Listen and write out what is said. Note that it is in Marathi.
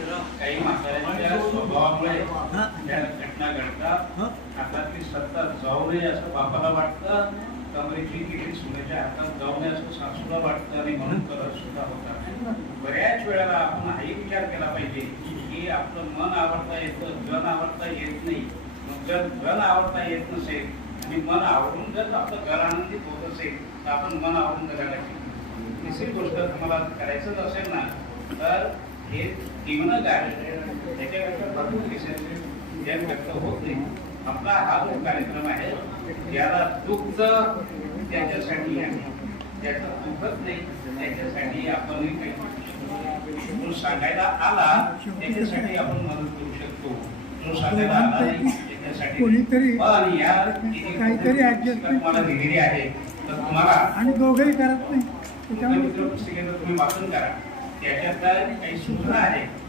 काही म्हाताऱ्यांच्या स्वभावामुळे त्या घटना घडतात? हातातली सत्ता जाऊ नये असं बापाला वाटतं. कमरेची किती सुनेच्या हातात जाऊ नये असं सासूला वाटतं आणि म्हणून करत सुद्धा होतात बऱ्याच वेळेला आपण हाही विचार केला पाहिजे की आपलं मन आवडता येतं जन आवडता येत नाही. मग जर जन आवडता येत नसेल आणि मन आवडून जर आपलं घर आनंदित होत असेल तर आपण मन आवडून जगायला पाहिजे तिसरी गोष्ट तुम्हाला करायचंच असेल ना तर हे जीवनच आहे त्याच्यापेक्षा भरपूर विषय व्यक्त होत नाही. आपला हा जो कार्यक्रम आहे ज्याला दुःखचं त्याच्यासाठी आहे. ज्याचं दुःखच नाही त्याच्यासाठी आपण काही सांगायला आला त्याच्यासाठी आपण मदत करू शकतो. जो सांगायला आला नाही कोणीतरी काहीतरी adjustment तुम्हाला दिलेली आहे तर तुम्हाला आणि दोघंही करत नाही. त्याच्यामुळे तुम्ही वाचन करा. त्याच्यात काही सूचना आहेत